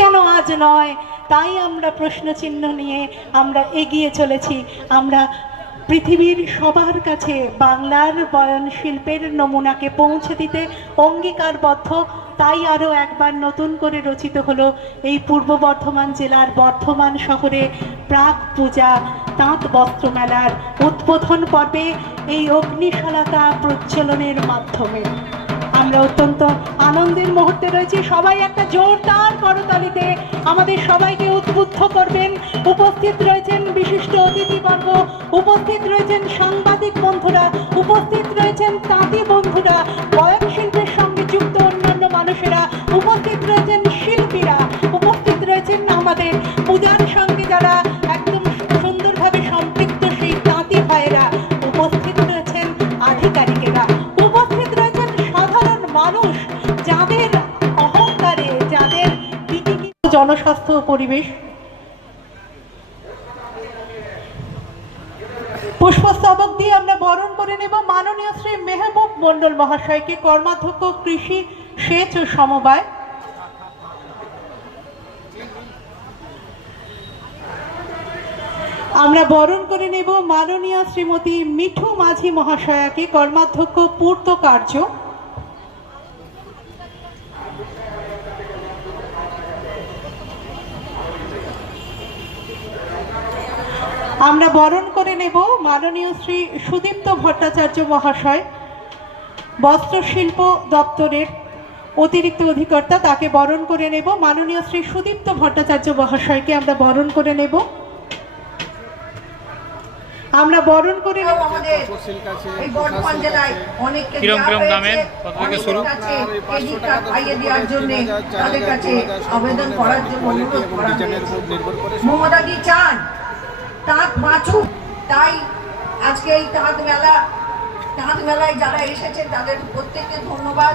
কেন আজ নয়? তাই আমরা প্রশ্নচিহ্ন নিয়ে আমরা এগিয়ে চলেছি। আমরা পৃথিবীর সবার কাছে বাংলার বয়ন শিল্পের নমুনাকে পৌঁছে দিতে অঙ্গীকারবদ্ধ। তাই আরও একবার নতুন করে রচিত হলো এই পূর্ব বর্ধমান জেলার বর্ধমান শহরে প্রাক পূজা তাঁত বস্ত্র মেলার উদ্বোধন পর্বে এই অগ্নিশালাকা প্রজ্বলনের মাধ্যমে। আমরা অত্যন্ত আনন্দের মুহূর্তে রয়েছি। সবাই একটা জোরদার করতালিতে আমাদের সবাইকে উদ্বুদ্ধ করবেন। উপস্থিত রয়েছেন বিশিষ্ট অতিথিবর্গ উপস্থিত রয়েছেন সাংবাদিক বন্ধুরা, উপস্থিত রয়েছেন তাঁতি বন্ধুরা জনস্বাস্থ্য ও পরিবেশ। পুষ্পস্তবক দিয়ে আমরা বরণ করে নেব মাননীয় শ্রী মেহবুব মণ্ডল মহাশয়কে, কর্মাধ্যক্ষ, কৃষি, সেচ ও সমবায়। আমরা বরণ করে নেব মাননীয় শ্রীমতী মিঠু মাঝি মহাশয়াকে, কর্মাধ্যক্ষ, পূর্ত কার্য। আমরা বরণ করে নেব মাননীয় শ্রী সুদীপ্ত ভট্টাচার্য মহাশয় বস্ত্রশিল্প দপ্তরের অতিরিক্ত অধিকর্তা তাকে বরণ করে নেব। মাননীয় শ্রী সুদীপ্ত ভট্টাচার্য মহাশয়কে আমরা বরণ করে নেব। আমরা বরণ করে নেব। আমাদের এই বর্ধমান জেলায় অনেককে কিরম কিরম দামের? কত থেকে শুরু? কাছে ক্রেডিট কার্ড পাইয়ে দেওয়ার জন্য তাদের কাছে আবেদন করার জন্য অনুরোধ করা হয়েছে। মমতাদি চান? তাঁত বাঁচুক তাই আজকে এই তাঁত মেলা, তাঁত মেলায় যারা এসেছে তাদের প্রত্যেককে ধন্যবাদ।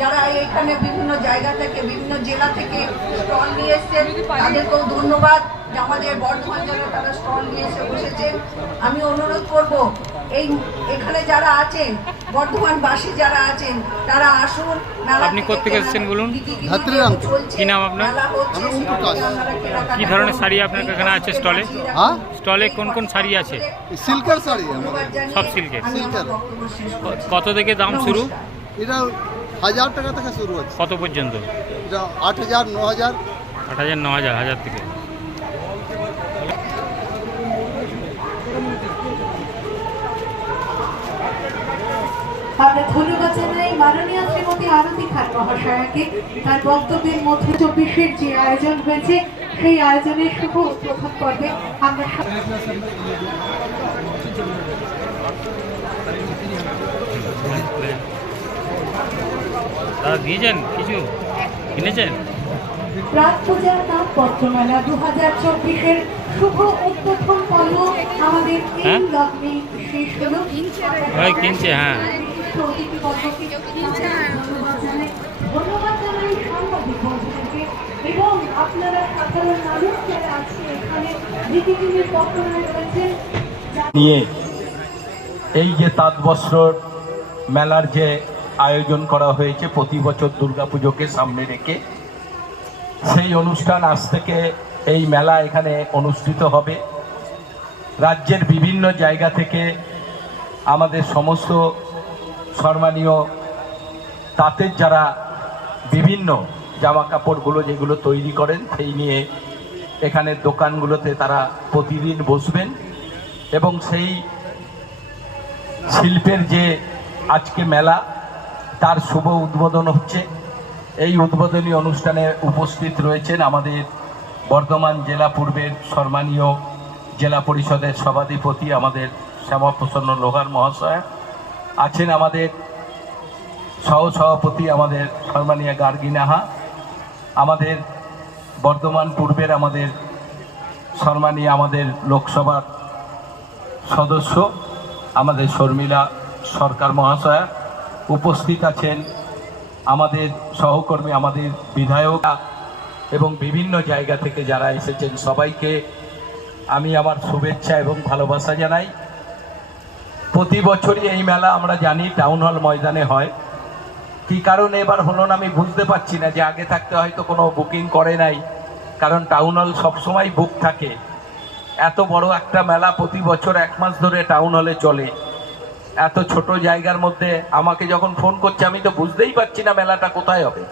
যারা এখানে বিভিন্ন জায়গা থেকে, বিভিন্ন জেলা থেকে স্টল নিয়ে এসছেন, তাদেরকেও ধন্যবাদ। যে আমাদের বর্ধমান জেলায় তারা স্টল নিয়ে এসে বসেছেন। আমি অনুরোধ করব এই এখানে যারা আছেন বর্ধমানবাসী যারা আছেন তারা আসুন আপনি থেকে কোত্থেকে এসেছেন বলুন? ধাত্রীরাম। কি নাম আপনার? কি ধরনের শাড়ি আপনার এখানে আছে স্টলে? হ্যাঁ? স্টলে কোন কোন শাড়ি আছে? সিল্কের শাড়ি আমাদের। সব সিল্কের? কত থেকে দাম শুরু? এটা হাজার টাকা থেকে শুরু হচ্ছে। কত পর্যন্ত? এটা আট হাজার ন হাজার। আট হাজার ন হাজার হাজার থেকে। আমরা ধন্যবাদ জানাই। মাননীয় শ্রীমতী আরতি খান মহাশয়াকে। তার বক্তব্যের মধ্যে চব্বিশের যে আয়োজন হয়েছে সেই আয়োজনের শুভ উদ্বোধন করবে আমরা সব- দাদা দিয়েছেন কিছু? কিনেছেন? প্রাক পূজা তাপ পত্রমেলা দু হাজার চব্বিশের শুভ উদ্বোধন পর্ব আমাদের এই হ্যাঁ? লগ্নে শেষ হলো। কিনছে হ্যাঁ। এবং আপনারা সাধারণ মানুষ যারা এখানে নিয়ে এই যে তাঁত বস্ত্র মেলার যে আয়োজন করা হয়েছে, প্রতি বছর দুর্গাপুজোকে সামনে রেখে, সেই অনুষ্ঠান আজ থেকে এই মেলা এখানে অনুষ্ঠিত হবে। রাজ্যের বিভিন্ন জায়গা থেকে আমাদের সমস্ত সম্মানীয় তাঁতের যারা বিভিন্ন জামা কাপড়গুলো যেগুলো তৈরি করেন, সেই নিয়ে এখানে দোকানগুলোতে তারা প্রতিদিন বসবেন এবং সেই শিল্পের যে আজকে মেলা, তার শুভ উদ্বোধন হচ্ছে। এই উদ্বোধনী অনুষ্ঠানে উপস্থিত রয়েছেন আমাদের বর্ধমান জেলা পূর্বের সম্মানীয় জেলা পরিষদের সভাধিপতি আমাদের শ্যামাপ্রসন্ন লোহার মহাশয়। আছেন আমাদের সহ সভাপতি আমাদের সম্মানীয় গার্গিনাহা আমাদের বর্ধমান পূর্বের আমাদের সম্মানীয় আমাদের লোকসভার সদস্য, আমাদের শর্মিলা সরকার মহাশয়া উপস্থিত আছেন, আমাদের সহকর্মী, আমাদের বিধায়ক এবং বিভিন্ন জায়গা থেকে যারা এসেছেন সবাইকে আমি আমার শুভেচ্ছা এবং ভালোবাসা জানাই। প্রতি বছরই এই মেলা আমরা জানি টাউন হল ময়দানে হয়। কি কারণে এবার হলো না আমি বুঝতে পারছি না যে আগে থাকতে হয়তো কোনো বুকিং করে নাই, কারণ টাউন হল সবসময় বুক থাকে। এত বড় একটা মেলা প্রতি বছর এক মাস ধরে টাউন হলে চলে। এত ছোট জায়গার মধ্যে আমাকে যখন ফোন করছে, আমি তো বুঝতেই পারছি না মেলাটা কোথায় হবে।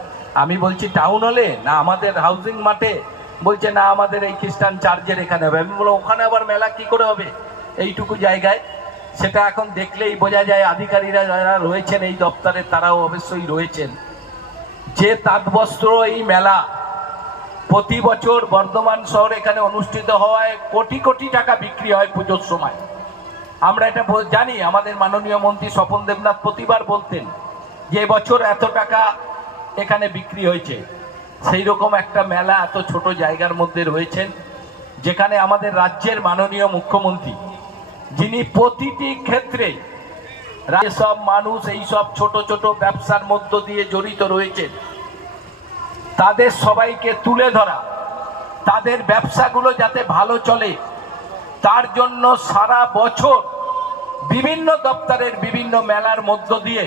আমি বলছি টাউন হলে না, আমাদের হাউজিং মাঠে? বলছে, না, আমাদের এই খ্রিস্টান চার্চের এখানে হবে। আমি বললাম, ওখানে আবার মেলা কি করে হবে? এইটুকু জায়গায় সেটা এখন দেখলেই বোঝা যায় আধিকারিকরা যারা রয়েছেন এই দপ্তরে, তারাও অবশ্যই রয়েছেন। যে তাঁতবস্ত্র এই মেলা প্রতি বছর বর্ধমান শহর এখানে অনুষ্ঠিত হওয়ায় কোটি কোটি টাকা বিক্রি হয় পুজোর সময়। আমরা এটা জানি, আমাদের মাননীয় মন্ত্রী স্বপন দেবনাথ প্রতিবার বলতেন যে বছর এত টাকা এখানে বিক্রি হয়েছে। সেই রকম একটা মেলা এত ছোট জায়গার মধ্যে রয়েছেন, যেখানে আমাদের রাজ্যের মাননীয় মুখ্যমন্ত্রী যিনি প্রতিটি ক্ষেত্রে সব মানুষ এই সব ছোট ছোট ব্যবসার মধ্য দিয়ে জড়িত রয়েছেন তাদের সবাইকে তুলে ধরা, তাদের ব্যবসাগুলো যাতে ভালো চলে, তার জন্য সারা বছর বিভিন্ন দপ্তরের বিভিন্ন মেলার মধ্য দিয়ে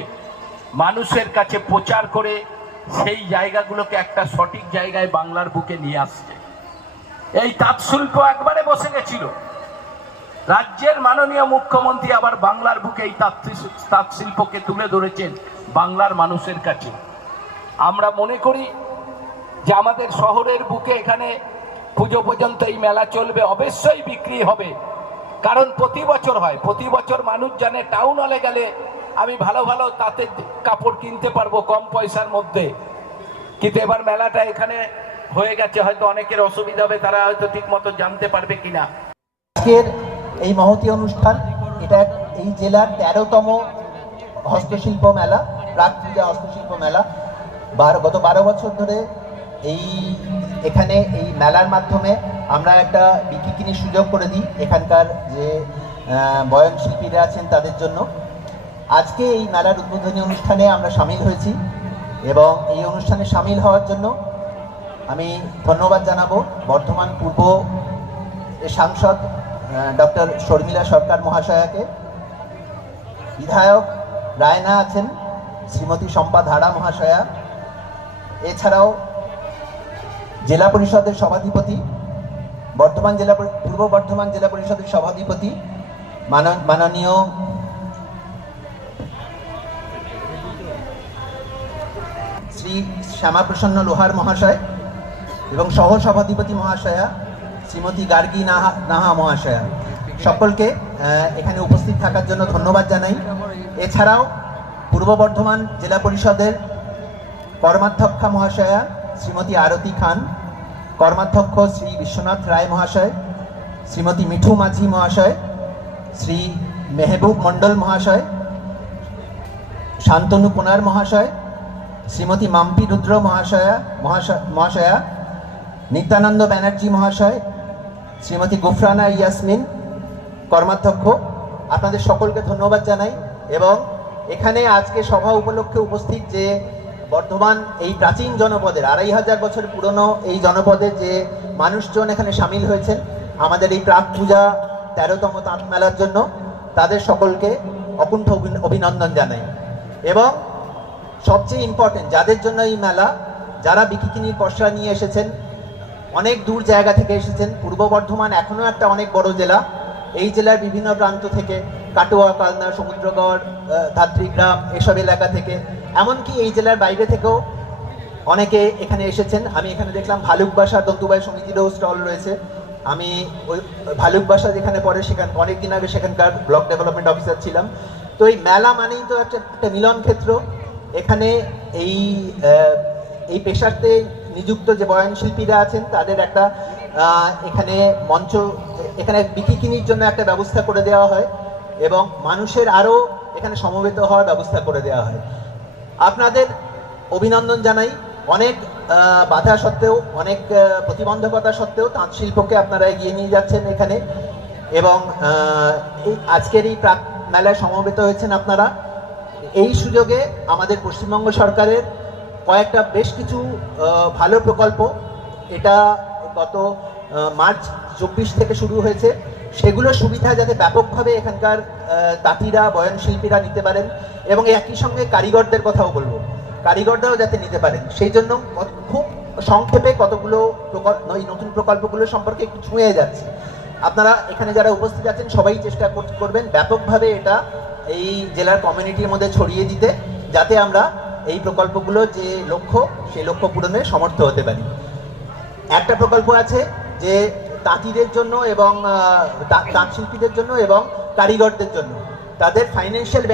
মানুষের কাছে প্রচার করে সেই জায়গাগুলোকে একটা সঠিক জায়গায় বাংলার বুকে নিয়ে আসছে। এই তাঁতশিল্প একবারে বসে গেছিল। রাজ্যের মাননীয় মুখ্যমন্ত্রী আবার বাংলার বুকে এই তাঁত শিল্পকে তুলে ধরেছেন বাংলার মানুষের কাছে। আমরা মনে করি যে আমাদের শহরের বুকে এখানে পুজো পর্যন্ত এই মেলা চলবে, অবশ্যই বিক্রি হবে। কারণ প্রতি বছর হয়, প্রতি বছর মানুষ জানে টাউন হলে গেলে আমি ভালো ভালো তাঁতের কাপড় কিনতে পারব কম পয়সার মধ্যে। কিন্তু এবার মেলাটা এখানে হয়ে গেছে, হয়তো অনেকের অসুবিধা হবে, তারা হয়তো ঠিক মতো জানতে পারবে কিনা। আজকের এই মহতী অনুষ্ঠান, এটা এই জেলার তেরোতম হস্তশিল্প মেলা প্রাক পূজা হস্তশিল্প মেলা। বারো গত বারো বছর ধরে এই এখানে এই মেলার মাধ্যমে আমরা একটা বিক্রি কিনির সুযোগ করে দিই এখানকার যে বয়ন শিল্পীরা আছেন তাদের জন্য। আজকে এই মেলার উদ্বোধনী অনুষ্ঠানে আমরা সামিল হয়েছি এবং এই অনুষ্ঠানে সামিল হওয়ার জন্য আমি ধন্যবাদ জানাব বর্ধমান পূর্ব সাংসদ ডক্টর শর্মিলা সরকার মহাশয়াকে। বিধায়ক রায়না আছেন, শ্রীমতী শম্পা ধারা মহাশয়া। এছাড়াও জেলা পরিষদের সভাধিপতি বর্ধমান জেলা পূর্ব বর্ধমান জেলা পরিষদের সভাধিপতি, মানন- মাননীয় শ্রী শ্যামাপ্রসন্ন লোহার মহাশয় এবং সহ সভাধিপতি মহাশয়া শ্রীমতী গার্গী নাহা নাহা মহাশয়া। সকলকে এখানে উপস্থিত থাকার জন্য ধন্যবাদ জানাই। এছাড়াও, পূর্ব বর্ধমান জেলা পরিষদের কর্মাধ্যক্ষা মহাশয়া শ্রীমতী আরতি খান, কর্মাধ্যক্ষ শ্রী বিশ্বনাথ রায় মহাশয়, শ্রীমতী মিঠু মাঝি মহাশয়, শ্রী মেহবুব মণ্ডল মহাশয়, শান্তনু কুনার মহাশয়, শ্রীমতী মাম্পি রুদ্র মহাশয়া, মহাশয়, মহাশয়া, নিত্যানন্দ ব্যানার্জি মহাশয় শ্রীমতী গুফরানা ইয়াসমিন, কর্মাধ্যক্ষ, আপনাদের সকলকে ধন্যবাদ জানাই এবং এখানে আজকে সভা উপলক্ষে উপস্থিত যে বর্ধমান এই প্রাচীন জনপদের, আড়াই হাজার বছর পুরনো এই জনপদে যে মানুষজন এখানে সামিল হয়েছেন, আমাদের এই প্রাক পূজা তেরোতম তাঁত মেলার জন্য তাদের সকলকে অকুণ্ঠ অভি- অভিনন্দন জানাই। এবং সবচেয়ে ইম্পর্টেন্ট যাদের জন্য এই মেলা, যারা বিকিকিনির পশরা নিয়ে এসেছেন অনেক দূর জায়গা থেকে এসেছেন। পূর্ব বর্ধমান এখনও একটা অনেক বড় জেলা। এই জেলার বিভিন্ন প্রান্ত থেকে কাটোয়া, কালনা, সমুদ্রগড় ধাত্রীগ্রাম এসব এলাকা থেকে। এমনকি এই জেলার বাইরে থেকেও অনেকে এখানে এসেছেন। আমি এখানে দেখলাম ভালুকবাসা দন্তুবাই সমিতিরও স্টল রয়েছে। আমি ওই ভালুকবাসা যেখানে পড়ে সেখানে অনেকদিন আগে সেখানকার ব্লক ডেভেলপমেন্ট অফিসার ছিলাম। তো এই মেলা মানেই তো একটা একটা মিলন ক্ষেত্র। এখানে এই এই পেশাতে নিযুক্ত যে বয়ন শিল্পীরা আছেন, তাদের একটা এখানে মঞ্চ, এখানে বিকিকিনির জন্য একটা ব্যবস্থা করে দেওয়া হয় এবং মানুষের আরও এখানে সমবেত হওয়ার ব্যবস্থা করে দেওয়া হয়। আপনাদের অভিনন্দন জানাই। অনেক বাধা সত্ত্বেও, অনেক প্রতিবন্ধকতা সত্ত্বেও তাঁত শিল্পকে আপনারা এগিয়ে নিয়ে যাচ্ছেন এখানে এবং এই আজকের এই প্রাক, মেলায় সমবেত হয়েছেন আপনারা। এই সুযোগে আমাদের পশ্চিমবঙ্গ সরকারের কয়েকটা বেশ কিছু ভালো প্রকল্প। এটা গত মার্চ চব্বিশ থেকে শুরু হয়েছে। সেগুলোর সুবিধা যাতে ব্যাপকভাবে এখানকার তাঁতিরা বয়ন শিল্পীরা নিতে পারেন এবং একই সঙ্গে কারিগরদের কথাও বলব। কারিগররাও যাতে নিতে পারেন। সেই জন্য খুব সংক্ষেপে কতগুলো প্রকল্প এই নতুন প্রকল্পগুলো সম্পর্কে একটু ছুঁয়ে যাচ্ছে। আপনারা এখানে যারা উপস্থিত আছেন, সবাই চেষ্টা করবেন ব্যাপকভাবে এটা এই জেলার কমিউনিটির মধ্যে ছড়িয়ে দিতে, যাতে আমরা এই প্রকল্পগুলো যে লক্ষ্য, সেই লক্ষ্য পূরণে সমর্থ হতে পারি। একটা প্রকল্প আছে যে তাঁতিদের জন্য এবং তাঁত শিল্পীদের জন্য এবং কারিগরদের জন্য। তাদের ফাইন্যান্সিয়াল